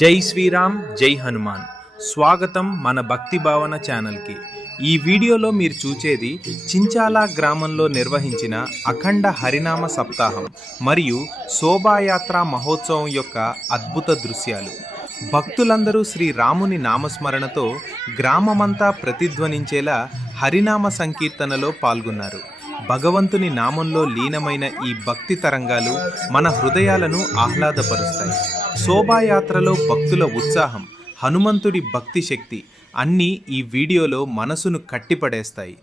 జై శ్రీరామ్ జై హనుమాన్. స్వాగతం మన భక్తి భావన ఛానల్కి. ఈ వీడియోలో మీరు చూచేది చించాల గ్రామంలో నిర్వహించిన అఖండ హరినామ సప్తాహం మరియు శోభాయాత్ర మహోత్సవం యొక్క అద్భుత దృశ్యాలు. భక్తులందరూ శ్రీ రాముని నామస్మరణతో గ్రామమంతా ప్రతిధ్వనించేలా హరినామ సంకీర్తనలో పాల్గొన్నారు. భగవంతుని నామంలో లీనమైన ఈ భక్తి తరంగాలు మన హృదయాలను ఆహ్లాదపరుస్తాయి. శోభాయాత్రలో భక్తుల ఉత్సాహం, హనుమంతుడి భక్తి శక్తి అన్నీ ఈ వీడియోలో మనసును కట్టిపడేస్తాయి.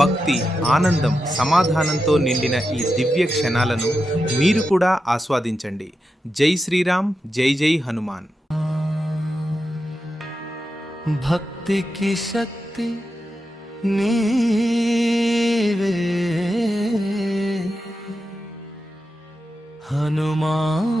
భక్తి, ఆనందం, సమాధానంతో నిండిన ఈ దివ్య క్షణాలను మీరు కూడా ఆస్వాదించండి. జై శ్రీరామ్, జై జై హనుమాన్. భక్తికి శక్తి నీవే హనుమాన్.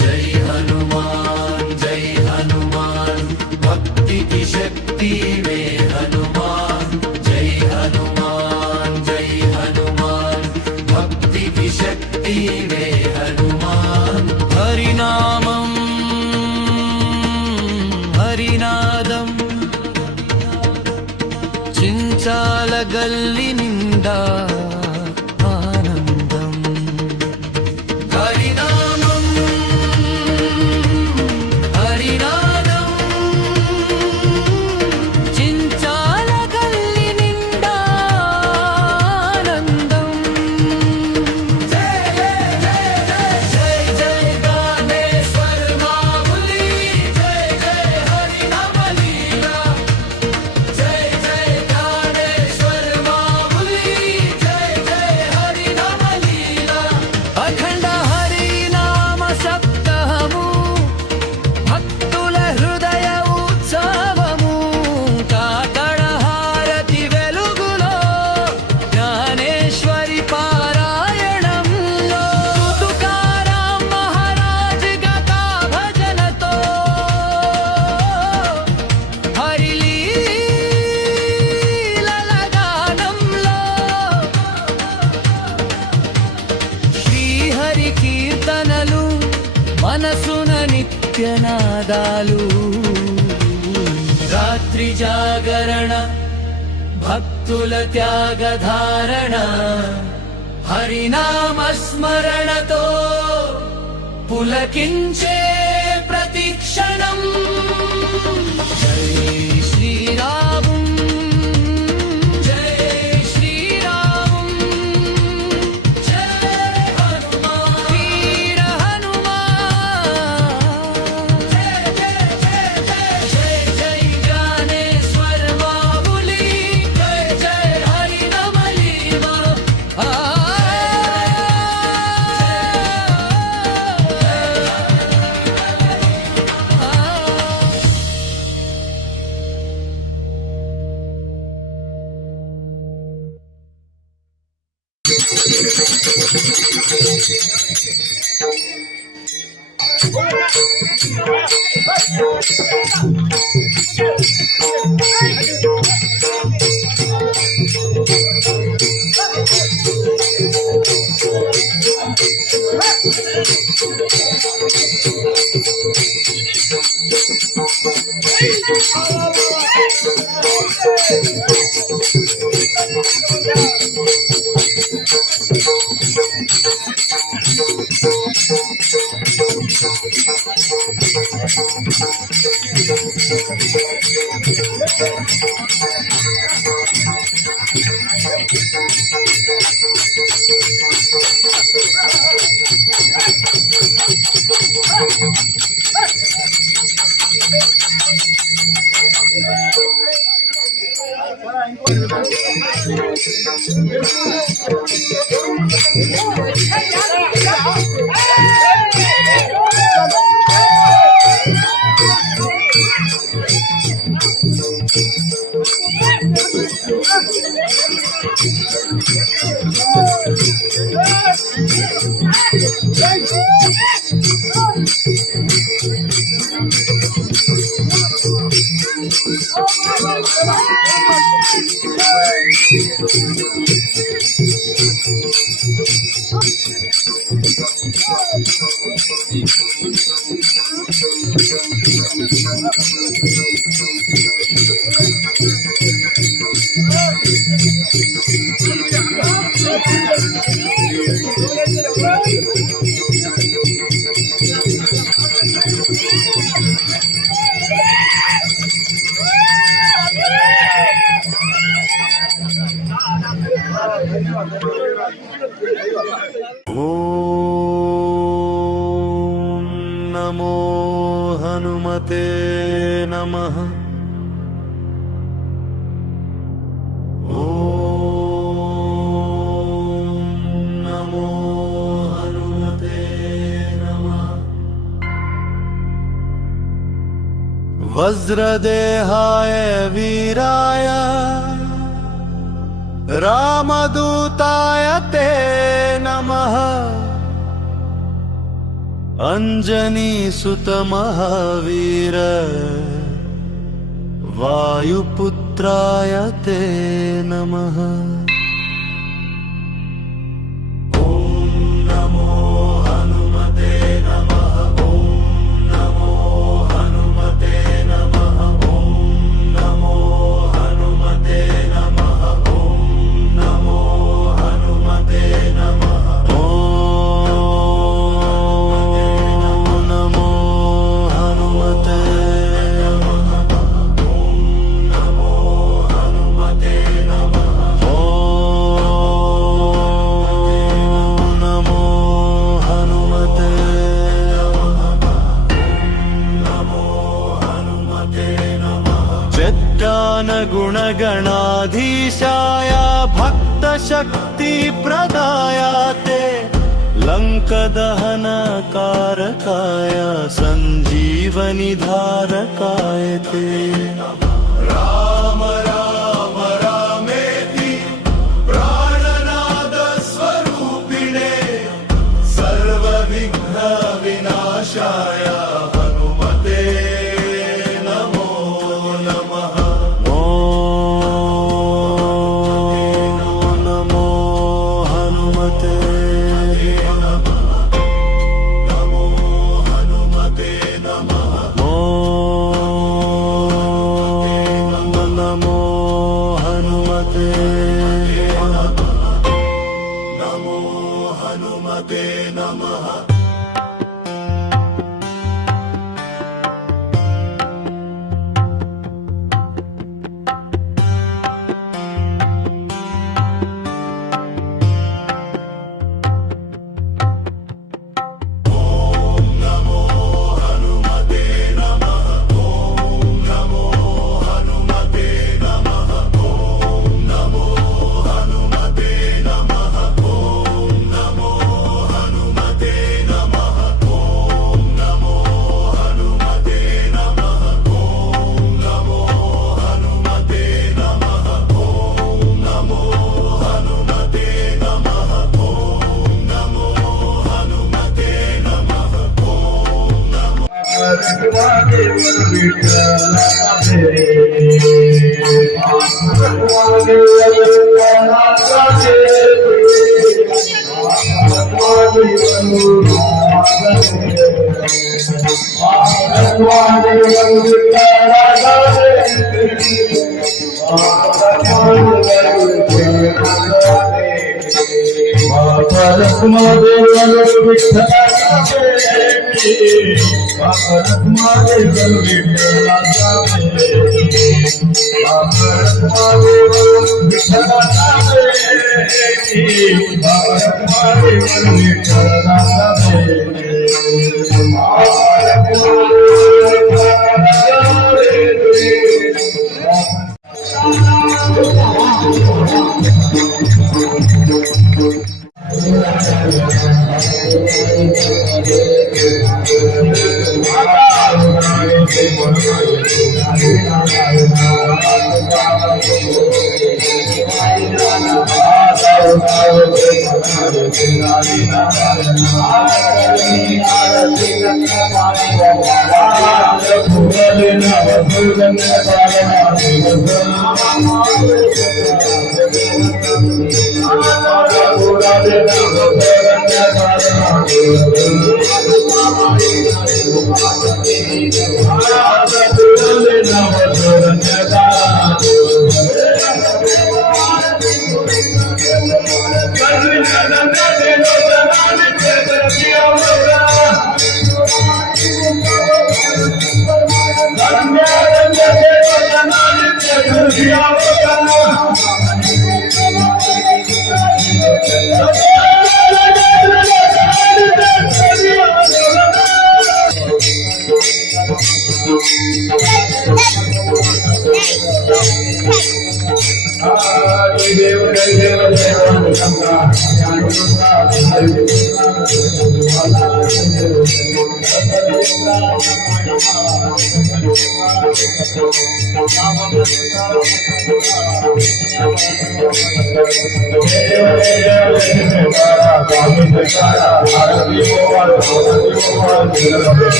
జై హనుమాన్, జై హనుమాన్, భక్తికి శక్తి వే హనుమాన్. జై హనుమాన్, జై హనుమాన్, భక్తికి శక్తి వే హనుమాన్. హరినామం హరినాదం చించాల గల్లి నిండా ఆనందం. హరినామం హరినాదం చించాల గల్లి నిండా ఆనందం. జై జై జై జై గానేశ్వర మాములి, జై జై హరినామ లీలా. జై జై గానేశ్వర మాములి, జై జై హరినామ లీలా. అఖండ హరినామ సప్తాహము భక్తుల హృదయ ఉత్సవము. కాకడ హారతి వెలుగులో జ్ఞానేశ్వరి పారాయణంలో తుకారాం మహారాజ్ గతా భజనతో హరిలీలల గానంలో శ్రీహరి కీర్తనలు మనసున నిత్యనాదాలు. రాత్రి జాగరణ భక్తుల త్యాగధారణ హరినామ స్మరణతో పులకించే ప్రతిక్షణం. జై శ్రీరామం, జై శ్రీరామం, జై హనుమాన్, వీర హనుమాన్. జై జై జై జై జై జై జ్ఞానేశ్వర మాములి, జై జై హరినామ లీలా. ॐ नमो हनुमते नमः। ॐ नमो हनुमते नमः। वज्रदेहाय वीराय रामदूताय ते नमः। अंजनीसुत महावीर वायुपुत्राय ते नमः। ॐ नमो हनुमते नमः। ॐ नमो हनुमते नमः। ॐ नमो हनुमते नमः। ॐ नमो हनुमते नमः। ॐ नमो हनुमते नमः। ॐ नमो हनुमते नमः। ॐ नमो हनुमते नमो हनुमते नमः। चट्टानगुणगणाधीशाय भक्तशक्तिप्रदाय ते लङ्कदहनकारकाय सञ्जीवनिधारकाय ते राम राम रामेति प्राणनादस्वरूपिणे सर्वविघ्नविनाशाय हनुमते नमो नमः। ॐ नमो हनुमते नमो हनुमते नमः। ॐ नमो हनुमते नमो हनुमते नमः। Thank you.